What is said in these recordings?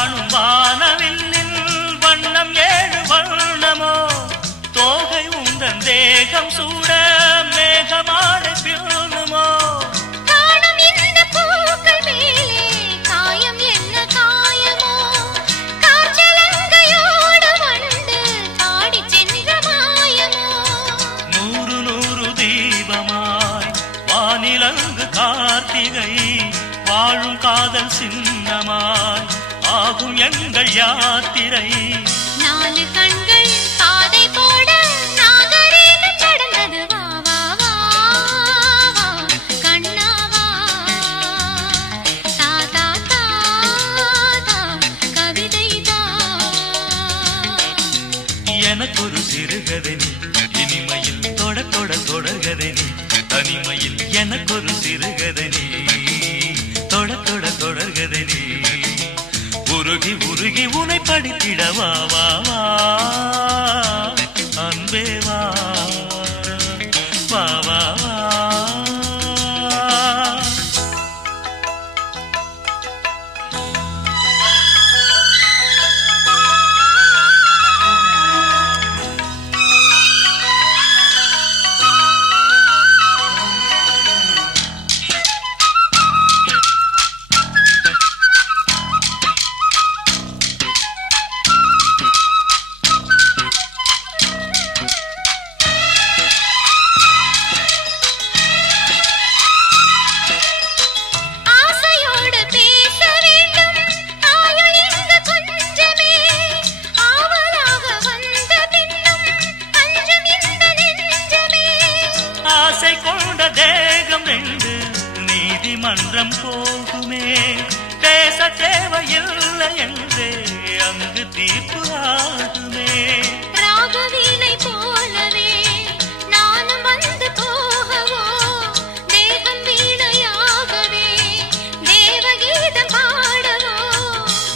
காணும் வானவில்லின் வண்ணம் ஏழு வண்ணமோ தோகை உந்தன் தேகம் சூட மேகமாடை பிள்ளுமோ கார்த்திகை வாழும் காதல் சின்னமாய் ஆகும் எங்கள் யாத்திரை 4 கண்கள் பாதை போட நாகரீகம் நடந்தது வா வா வா கண்ணாவா தா தா தா கவிதை தா எனக்கொரு சிறுகதை நீ இனிமையில் தொட தொட தொடர்கதை நீ தனிமையில் எனக்கொரு சிறுகதை நீ தொட தொட தொடர்கதை நீ உருகி உருகி உனை படித்திடவா வா வா அன்பே வா வா வா வா நீதிமன்றம் போகுமே பேச தேவையில்லை என்றே அங்கு தீர்ப்பு ஆகுமே ராகவீணை போலவே நானும் வந்து போகவோ தேவன் வீணையாகவே தேவகீதம் பாடவோ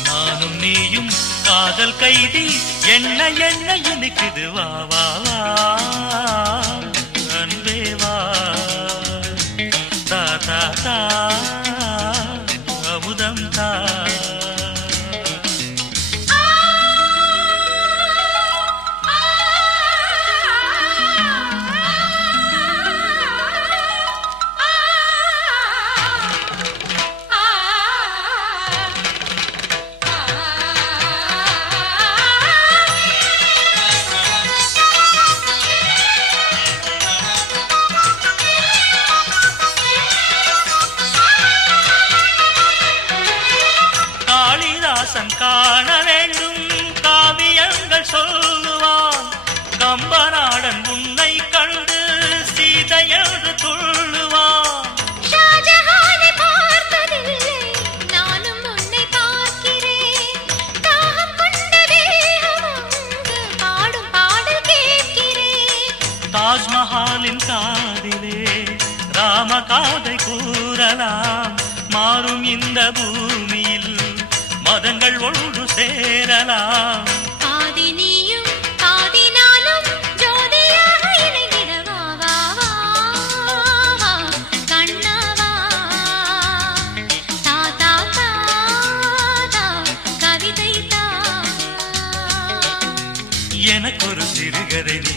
நானும் நீயும் காதல் கைதி என்ன என்ன இனிக்குது வா வா வா அன்பே வா தா தா அமுதம் தா காண வேண்டும் காவியங்கள் சொல்லுவான் கம்பநாடன் உன்னை கண்டு சீதை என்று துள்ளுவான் ஷாஜஹானை பார்த்ததில்லை நானும் உன்னை பார்க்கிறேன் தாகம் கொண்ட வேகம் அங்கு பாடும் பாடல் கேட்கிறேன் தாஜ்மஹாலின் காதிலே ராம காதை கூறலாம் மாறும் இந்த பூமியில் மதங்கள் ஒன்று சேரலாம் பாதி நீயும் பாதி நானும் ஜோதியாக இணைந்திடவா வா வா கண்ணாவா தா தா தா கவிதை தா எனக்கொரு சிறுகதை நீ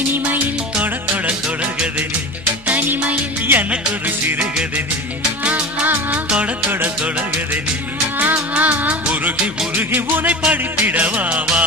இனிமையில் தொட தொட தொடர்கதை நீ தனிமையில் எனக்கொரு சிறுகதை நீ தொட தொட தொடர்கதை நீ உருகி உருகி உனை படித்திடவா வா